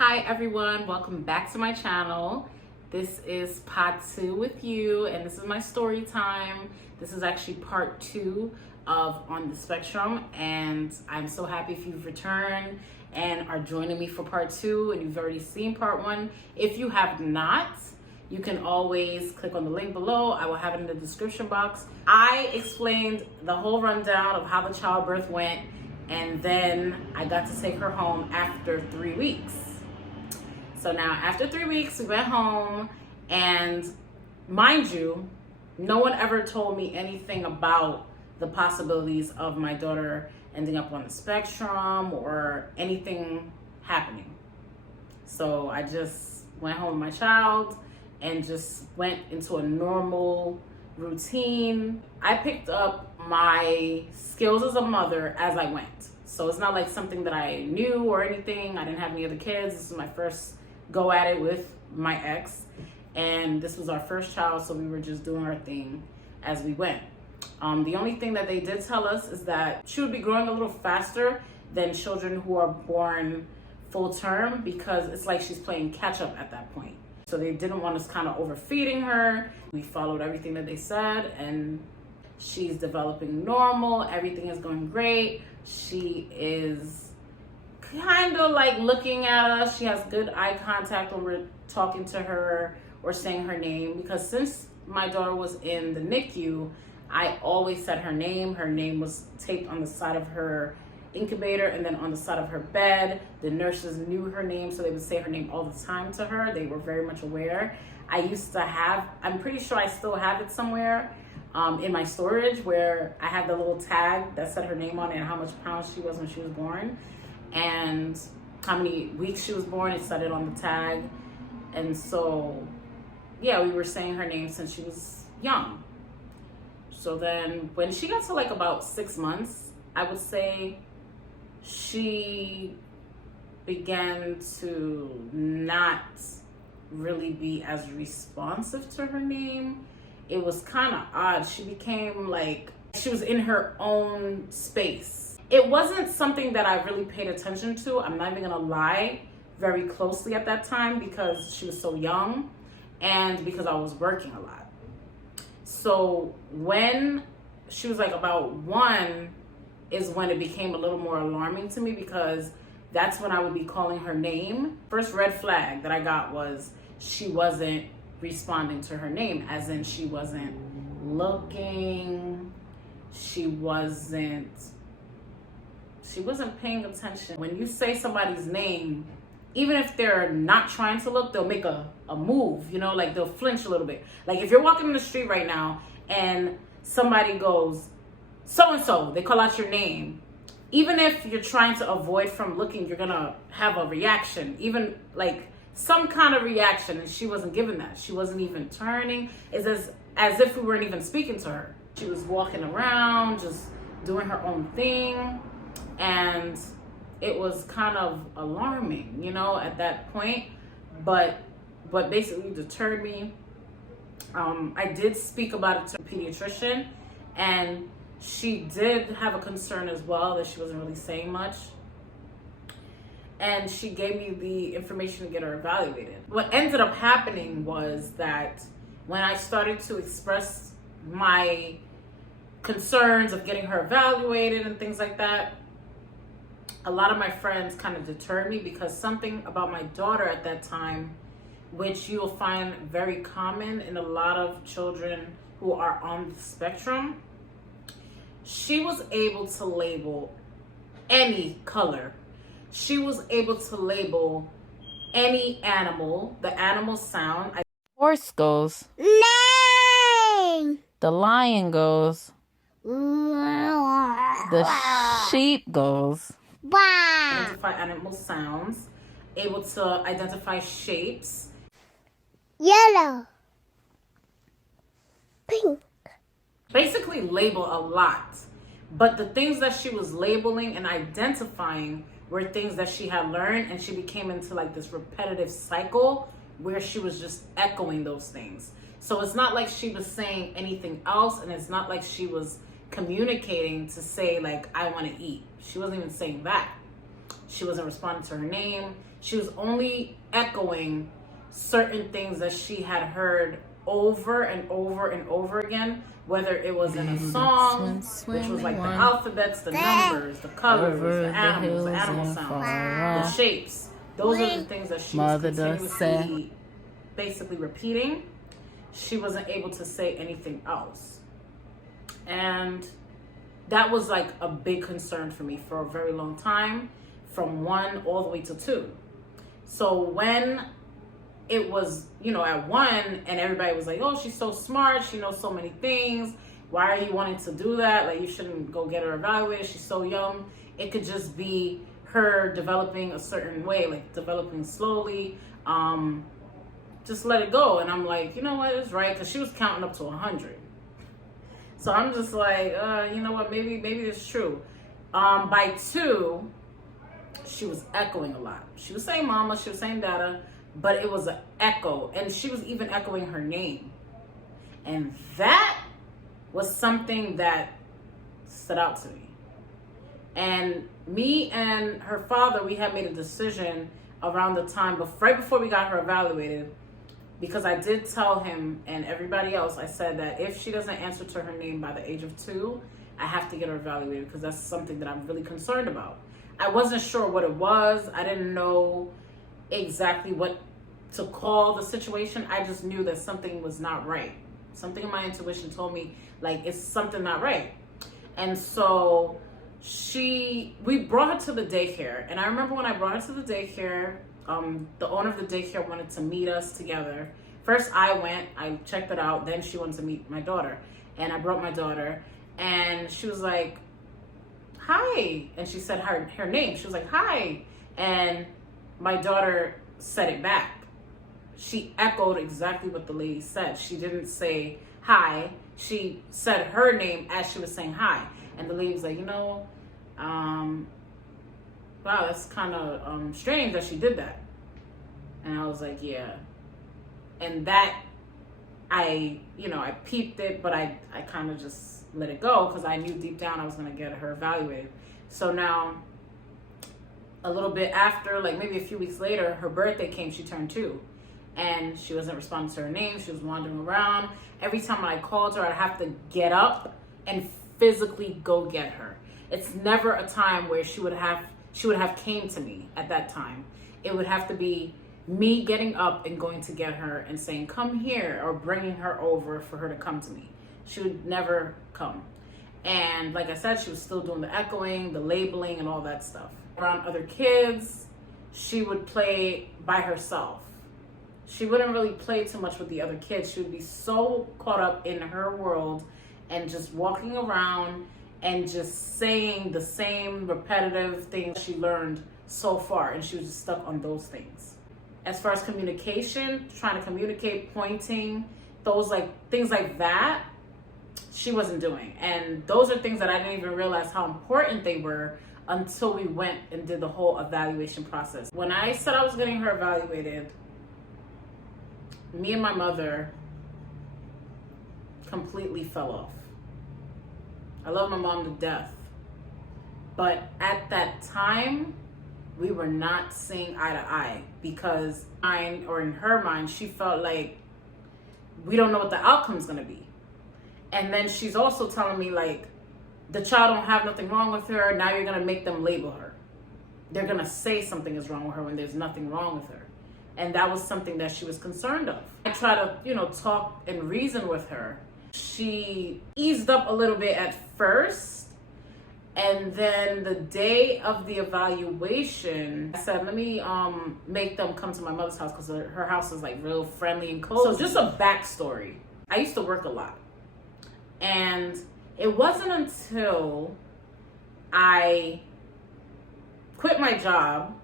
Hi everyone, welcome back to my channel. This is Patou with you, and this is my story time. This is actually part 2 of On the Spectrum, and I'm so happy if you've returned and are joining me for part 2 and you've already seen part 1. If you have not, you can always click on the link below. I will have it in the description box. I explained the whole rundown of how the childbirth went, and then I got to take her home after 3 weeks. So now after 3 weeks, we went home, and mind you, no one ever told me anything about the possibilities of my daughter ending up on the spectrum or anything happening. So I just went home with my child and just went into a normal routine. I picked up my skills as a mother as I went. So it's not like something that I knew or anything. I didn't have any other kids. This is my first go at it with my ex, and this was our first child, so we were just doing our thing as we went. The only thing that they did tell us is that she would be growing a little faster than children who are born full term, because it's like she's playing catch up at that point. So they didn't want us kind of overfeeding her. We followed everything that they said, and she's developing normal. Everything is going great. She is kind of like looking at us. She has good eye contact when we're talking to her or saying her name, because since my daughter was in the NICU, I always said her name. Her name was taped on the side of her incubator and then on the side of her bed. The nurses knew her name, so they would say her name all the time to her. They were very much aware. I used to have, I'm pretty sure I still have it somewhere in my storage, where I had the little tag that said her name on it and how much pounds she was when she was born, and how many weeks she was born. It said it on the tag. And so yeah, we were saying her name since she was young. So then when she got to like about 6 months, I would say, she began to not really be as responsive to her name. It was kind of odd. She became like she was in her own space. It wasn't something that I really paid attention to. I'm not even gonna lie, very closely at that time, because she was so young and because I was working a lot. So when she was like about 1 is when it became a little more alarming to me, because that's when I would be calling her name. First red flag that I got was she wasn't responding to her name, as in she wasn't looking, she wasn't paying attention. When you say somebody's name, even if they're not trying to look, they'll make a move, you know, like they'll flinch a little bit. Like if you're walking in the street right now and somebody goes, so-and-so, they call out your name, even if you're trying to avoid from looking, you're gonna have a reaction, even like some kind of reaction, and she wasn't given that. She wasn't even turning. It's as if we weren't even speaking to her. She was walking around, just doing her own thing, and it was kind of alarming, you know, at that point. But what basically deterred me, I did speak about it to a pediatrician, and she did have a concern as well that she wasn't really saying much. And she gave me the information to get her evaluated. What ended up happening was that when I started to express my concerns of getting her evaluated and things like that, a lot of my friends kind of deterred me, because something about my daughter at that time, which you'll find very common in a lot of children who are on the spectrum, she was able to label any color. She was able to label any animal, the animal sound. Horse goes, Name. the lion goes, the sheep goes. Wow. Identify animal sounds, able to identify shapes. Yellow. Pink. Basically label a lot. But the things that she was labeling and identifying were things that she had learned, and she became into like this repetitive cycle where she was just echoing those things. So it's not like she was saying anything else, and it's not like she was communicating to say like, I want to eat. She wasn't even saying that. She wasn't responding to her name. She was only echoing certain things that she had heard over and over and over again, whether it was in a song, which was like the alphabets, the numbers, the colors, the animals, the animal sounds, the shapes. Those are the things that she was continuously basically repeating. She wasn't able to say anything else. And that was like a big concern for me for a very long time, from 1 all the way to 2. So when it was, at 1 and everybody was like, oh, she's so smart, she knows so many things, why are you wanting to do that? Like, you shouldn't go get her evaluated, she's so young. It could just be her developing a certain way, like developing slowly. Just let it go. And I'm like, you know what, it's right, because she was counting up to 100. So I'm just like, you know what, maybe it's true. By 2, she was echoing a lot. She was saying mama, she was saying dada, but it was an echo. And she was even echoing her name. And that was something that stood out to me. And me and her father, we had made a decision around the time, but right before we got her evaluated, because I did tell him and everybody else, I said that if she doesn't answer to her name by the age of 2, I have to get her evaluated, because that's something that I'm really concerned about. I wasn't sure what it was. I didn't know exactly what to call the situation. I just knew that something was not right. Something in my intuition told me, like, it's something not right. And so we brought her to the daycare. And I remember when I brought her to the daycare, the owner of the daycare wanted to meet us together. First I went, I checked it out, then she wanted to meet my daughter. And I brought my daughter, and she was like, hi. And she said her name. She was like, hi. And my daughter said it back. She echoed exactly what the lady said. She didn't say hi. She said her name as she was saying hi. And the lady was like, wow, that's kind of strange that she did that. And I was like, yeah. And that, I peeped it, but I kind of just let it go, because I knew deep down I was going to get her evaluated. So now, a little bit after, like maybe a few weeks later, her birthday came, she turned 2. And she wasn't responding to her name. She was wandering around. Every time I called her, I'd have to get up and physically go get her. It's never a time where she would have came to me at that time. It would have to be me getting up and going to get her and saying, come here, or bringing her over for her to come to me. She would never come. And like I said, she was still doing the echoing, the labeling, and all that stuff. Around other kids, she would play by herself. She wouldn't really play too much with the other kids. She would be so caught up in her world and just walking around and just saying the same repetitive things she learned so far, and she was just stuck on those things. As far as communication, trying to communicate, pointing, things like that, she wasn't doing. And those are things that I didn't even realize how important they were until we went and did the whole evaluation process. When I said I was getting her evaluated, me and my mother completely fell off. I love my mom to death. But at that time, we were not seeing eye to eye, because in her mind, she felt like we don't know what the outcome's gonna be. And then she's also telling me, like, the child don't have nothing wrong with her, now you're gonna make them label her. They're gonna say something is wrong with her when there's nothing wrong with her. And that was something that she was concerned of. I tried to, talk and reason with her. She eased up a little bit at first. And then the day of the evaluation, I said, let me make them come to my mother's house, because her house is like real friendly and cozy. So just a backstory. I used to work a lot. And it wasn't until I quit my job,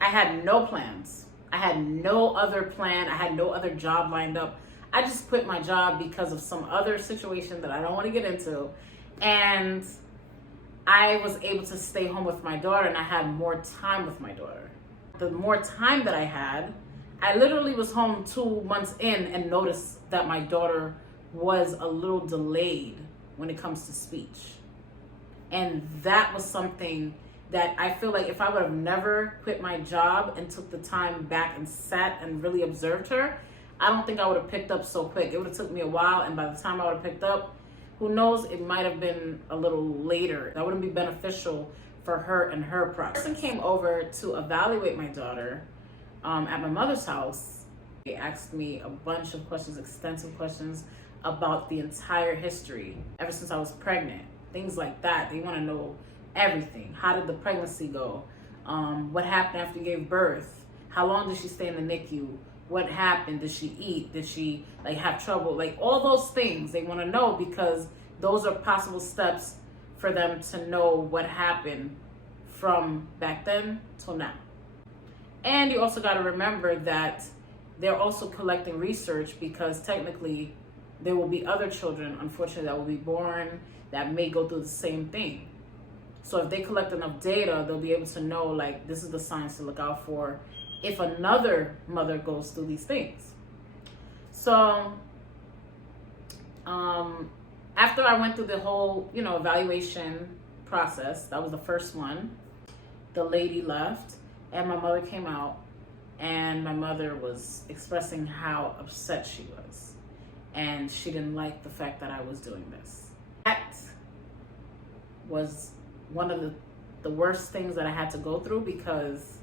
I had no plans. I had no other plan. I had no other job lined up. I just quit my job because of some other situation that I don't want to get into. And I was able to stay home with my daughter, and I had more time with my daughter. The more time that I had, I literally was home 2 months in and noticed that my daughter was a little delayed when it comes to speech. And that was something that I feel like if I would have never quit my job and took the time back and sat and really observed her, I don't think I would have picked up so quick. It would have took me a while, and by the time I would have picked up, who knows, it might have been a little later. That wouldn't be beneficial for her and her process. The person came over to evaluate my daughter at my mother's house. They asked me a bunch of questions, extensive questions about the entire history ever since I was pregnant, things like that. They want to know everything. How did the pregnancy go? What happened after you gave birth? How long did she stay in the NICU? What happened? Did she eat? Did she have trouble? Like all those things they want to know, because those are possible steps for them to know what happened from back then till now. And you also got to remember that they're also collecting research, because technically there will be other children, unfortunately, that will be born that may go through the same thing. So if they collect enough data, they'll be able to know, like, this is the signs to look out for if another mother goes through these things. So after I went through the whole, evaluation process, that was the first one, the lady left and my mother came out, and my mother was expressing how upset she was. And she didn't like the fact that I was doing this. That was one of the worst things that I had to go through, because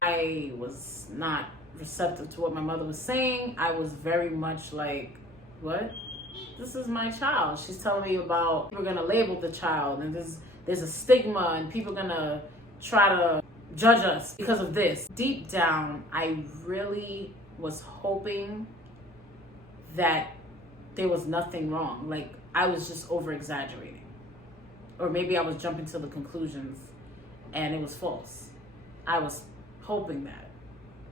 I was not receptive to what my mother was saying. I was very much like, what? This is my child. She's telling me about, we're gonna label the child, and there's a stigma, and people are gonna try to judge us because of this. Deep down, I really was hoping that there was nothing wrong. Like, I was just over exaggerating. Or maybe I was jumping to the conclusions and it was false. I was hoping that.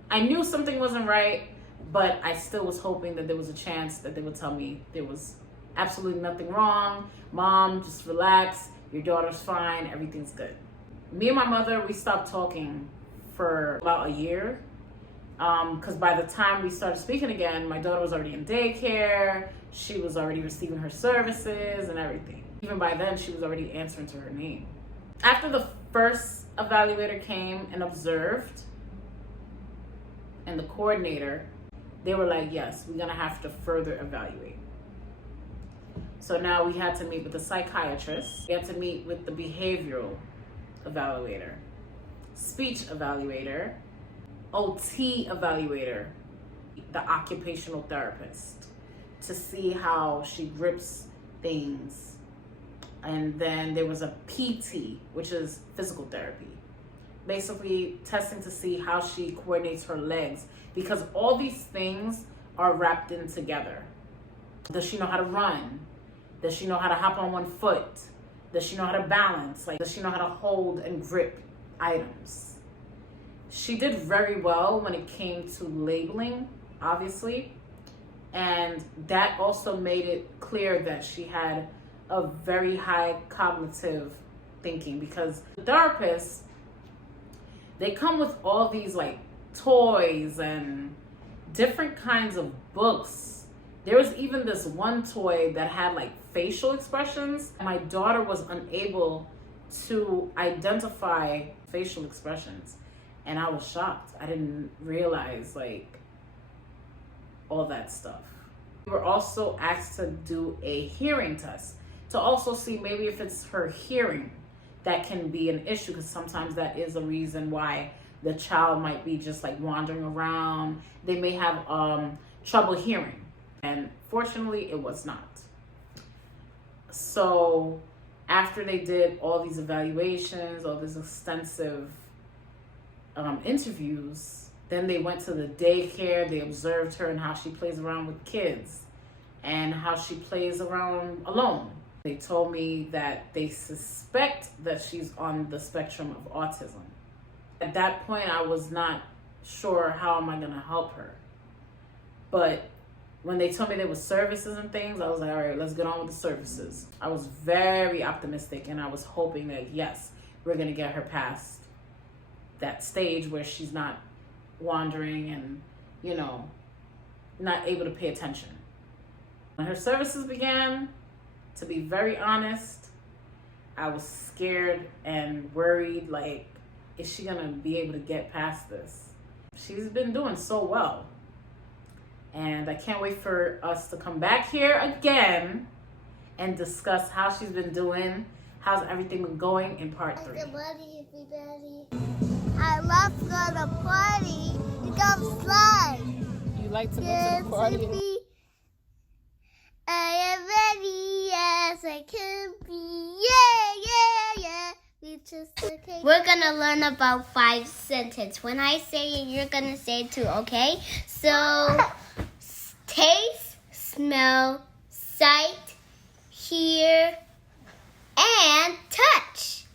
I knew something wasn't right, but I still was hoping that there was a chance that they would tell me there was absolutely nothing wrong. Mom, just relax. Your daughter's fine. Everything's good. Me and my mother, we stopped talking for about a year. Because by the time we started speaking again, my daughter was already in daycare. She was already receiving her services and everything. Even by then, she was already answering to her name. After the first evaluator came and observed, and the coordinator, they were like, yes, we're gonna have to further evaluate. So now we had to meet with the psychiatrist. We had to meet with the behavioral evaluator, speech evaluator, OT evaluator, the occupational therapist, to see how she grips things. And then there was a PT, which is physical therapy, basically testing to see how she coordinates her legs, because all these things are wrapped in together. Does she know how to run? Does she know how to hop on one foot? Does she know how to balance? Does she know how to hold and grip items? She did very well when it came to labeling, obviously. And that also made it clear that she had a very high cognitive thinking, because the therapists, they come with all these toys and different kinds of books. There was even this one toy that had facial expressions. My daughter was unable to identify facial expressions. And I was shocked. I didn't realize all that stuff. We were also asked to do a hearing test to also see maybe if it's her hearing that can be an issue, because sometimes that is a reason why the child might be just wandering around. They may have trouble hearing, and fortunately it was not. So after they did all these evaluations, all these extensive interviews, then they went to the daycare. They observed her and how she plays around with kids and how she plays around alone. They told me that they suspect that she's on the spectrum of autism. At that point, I was not sure how am I going to help her. But when they told me there was services and things, I was like, all right, let's get on with the services. I was very optimistic, and I was hoping that, yes, we're going to get her past that stage where she's not wandering and, not able to pay attention. When her services began, to be very honest, I was scared and worried, like, is she gonna be able to get past this? She's been doing so well. And I can't wait for us to come back here again and discuss how she's been doing, how's everything been going in part 3. Everybody, I love to go to party. You go slide. You like to go Yes, to the party? baby. I am ready as I can be. Yeah. We're gonna learn about 5 sentences. When I say it, you're gonna say it too, okay? So, taste, smell, sight, hear, and touch.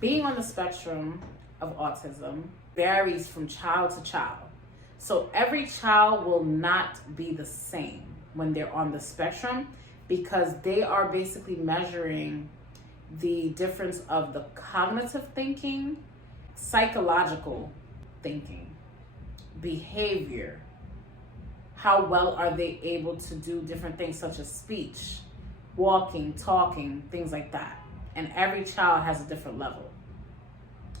Being on the spectrum of autism varies from child to child. So every child will not be the same when they're on the spectrum, because they are basically measuring the difference of the cognitive thinking, psychological thinking, behavior. How well are they able to do different things such as speech, walking, talking, things like that. And every child has a different level.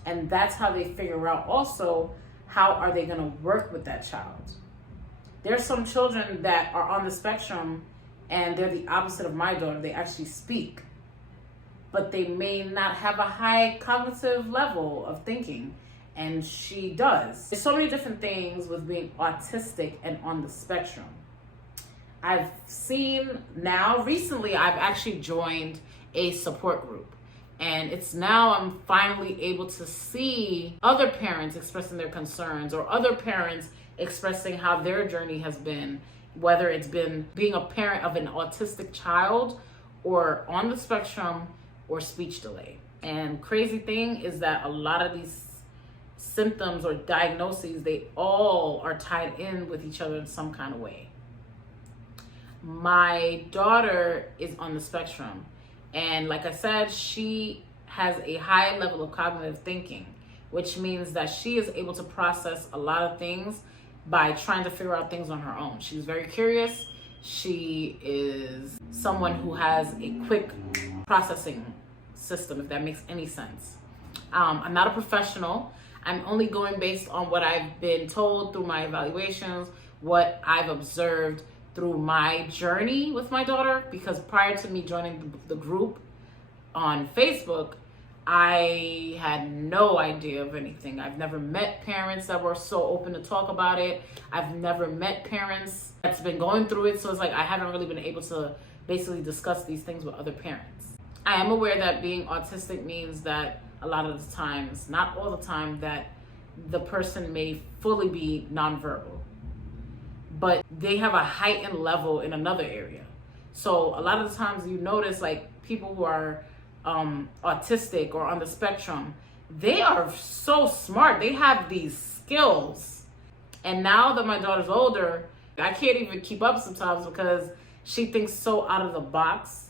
And that's how they figure out also how are they going to work with that child. There's some children that are on the spectrum and they're the opposite of my daughter. They actually speak, but they may not have a high cognitive level of thinking, and she does. There's so many different things with being autistic and on the spectrum. I've seen now, recently, I've actually joined a support group, and it's now I'm finally able to see other parents expressing their concerns, or other parents expressing how their journey has been, whether it's been being a parent of an autistic child or on the spectrum or speech delay. And crazy thing is that a lot of these symptoms or diagnoses, they all are tied in with each other in some kind of way. My daughter is on the spectrum, and like I said, she has a high level of cognitive thinking, which means that she is able to process a lot of things by trying to figure out things on her own. She's very curious. She is someone who has a quick processing system, if that makes any sense. I'm not a professional. I'm only going based on what I've been told through my evaluations, what I've observed through my journey with my daughter, because prior to me joining the group on Facebook, I had no idea of anything. I've never met parents that were so open to talk about it. I've never met parents that's been going through it. So it's like I haven't really been able to basically discuss these things with other parents. I am aware that being autistic means that a lot of the times, not all the time, that the person may fully be nonverbal, but they have a heightened level in another area. So a lot of the times you notice, like, people who are autistic or on the spectrum, they are so smart. They have these skills. And now that my daughter's older, I can't even keep up sometimes because she thinks so out of the box.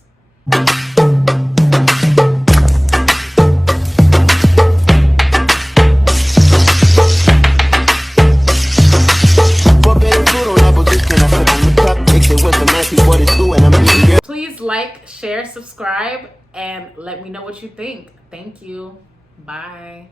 Please like, share, subscribe, and let me know what you think. Thank you. Bye.